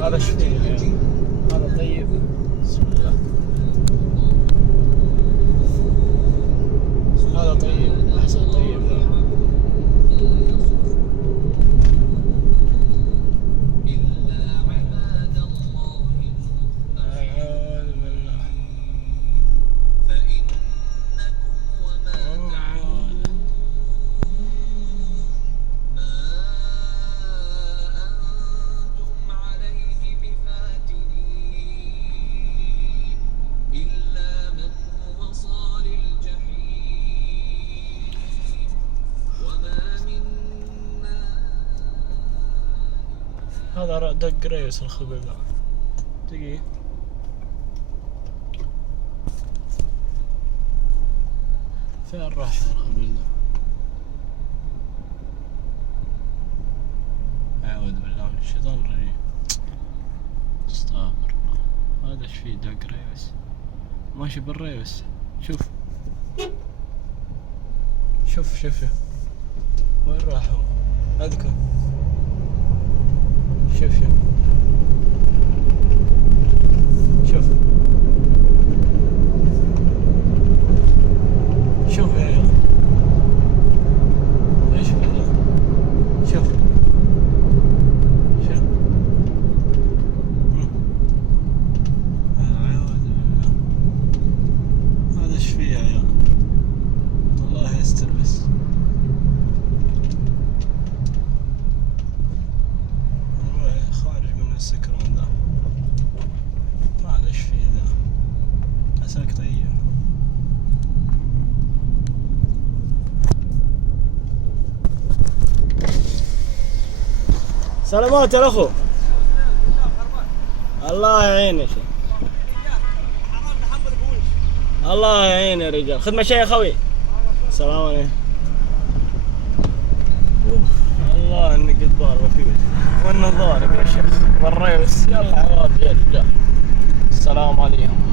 هذا ايش فيه يعني؟ هذا طيب. بسم الله. هذا طيب، احسن طيب ذا. هذا دق ريس الخبيب ذا. دقيقة. فين راح الخبيب ذا؟ أعوذ بالله من الشيطان الرجيم. استغفر الله. هذا ايش فيه؟ دق ريس ماشي بالريس. شوف شوف شوف وين راحوا؟ اذكر. شوف شوف شوف شوف يا عيال ايش هذا؟ شوف شوف. هذا ايش فيه يا عيال؟ الله يستر بس. خارج من السكران ذا. ما ادري ايش فيه ذا. عساك طيب. سلامات يا اخو. الله يعين يا شيخ. الله يعين يا رجال. خدمة شيء يا خوي. السلام عليكم. والله اني قد ضاربه في بيتي. وانا ضارب يا شيخ. والريس يلا عواد يا رجال. السلام عليكم.